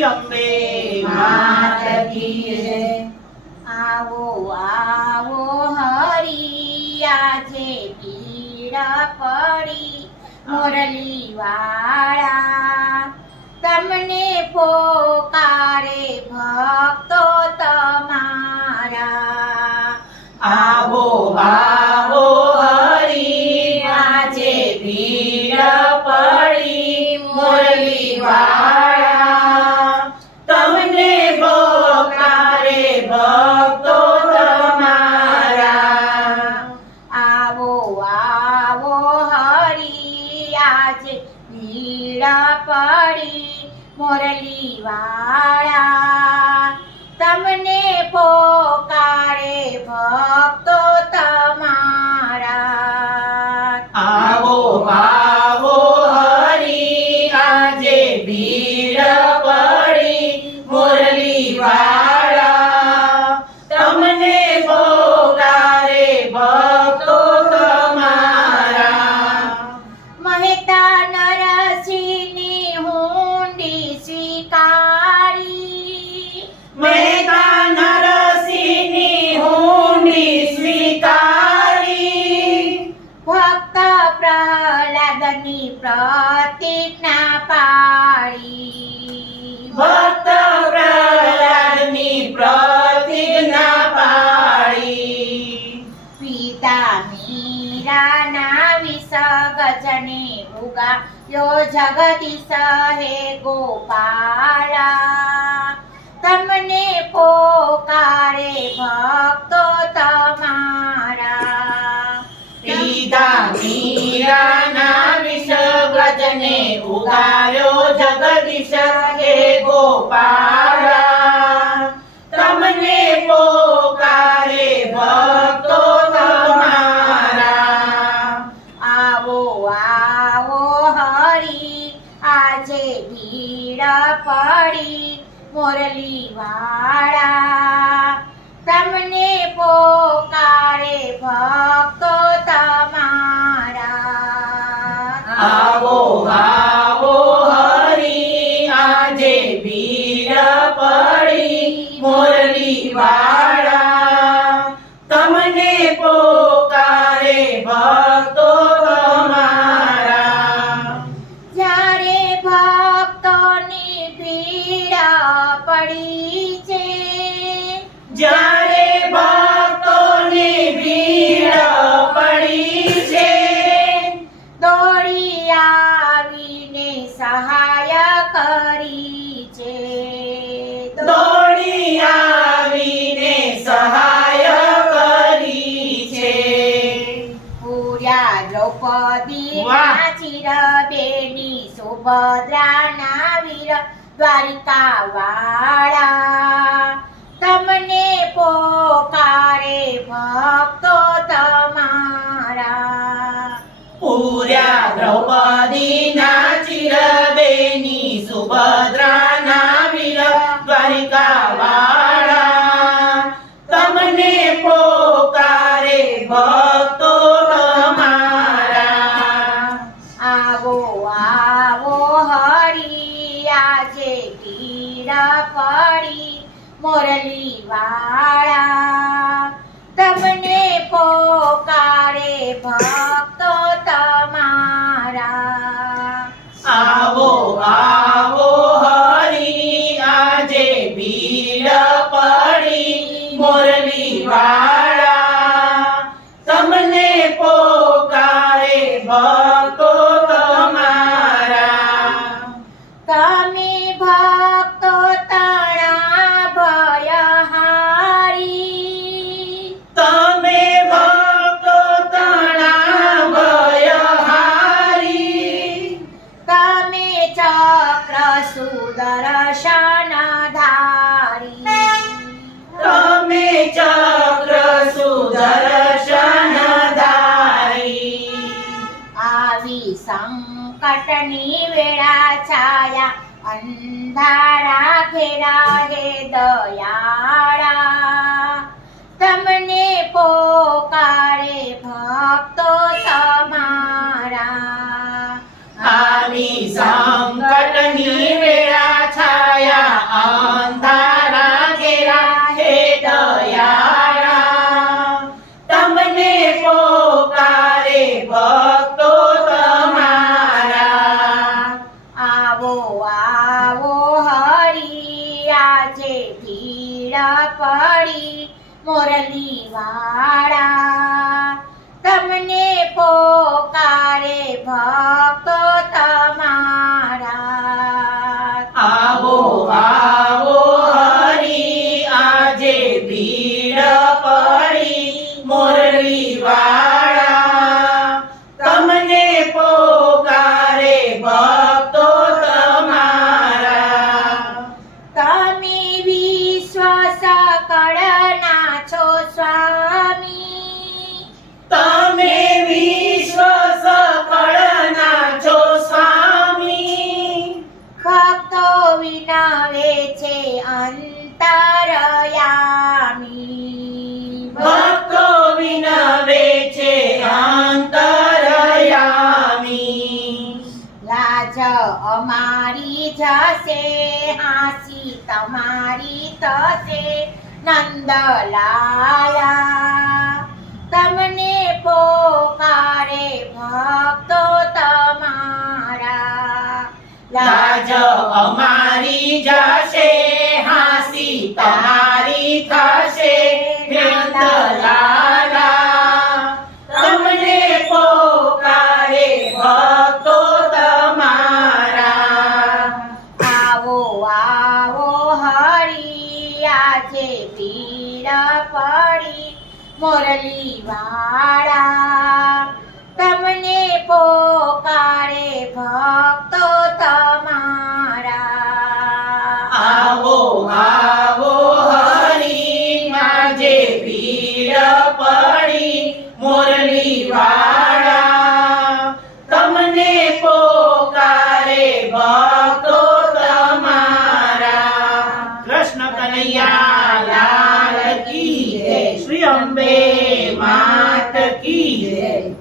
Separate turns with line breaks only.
કી જય માત કી
આવો આવો હરી આજે પીડ પડી મોરલી વાળા તમને પોકારે ભક્તો તમારા.
આવો આવો વાળા તમને પોકારે ભક્તો તમારા
પ્રતિજ્ઞા પાળી.
ભક્ત પ્રહલાદની પ્રતિજ્ઞા પાળી.
પિતા મીરાના વિસર્જને ઉગાયો જગદીશ હે ગોપાળા તમને પોકારે ભક્તો
ઉગાર્યો જગદીશ હે ગોપાલ તમને પોકારે ભક્તો તમારા.
આવો આવો હરી, આજે ભીડ પડી મોરલી વાળા તમને પોકારે ભક્તો
પડી મોરલી વાળા
સુભદ્રાના વીર દ્વારિકા વાળા મોરલી વાળા તમને પોકારે ભક્તો તમારા.
આવો આવો હરી આજે ભીડ પડી મોરલી વાળા
संकटनी वेळा
छाया अंधारा घेरा
हे दयाळा। तमने पो પડી મોરલી વાળા. તમને પોકારે ભક્તો તમારા. થશે હાસી તમારી થશે, નંદલાલા. તમને પોકારે ભક્તો તમારા.
લાજ અમારી જશે, હાસી તમારી થશે. પડી, મોરલી વાળા. તમને પોકારે ભક્તો તમારા.
આવો આવો, હરી, માજે પીર પડી, મોરલી વાળા અંબે માત કી જય.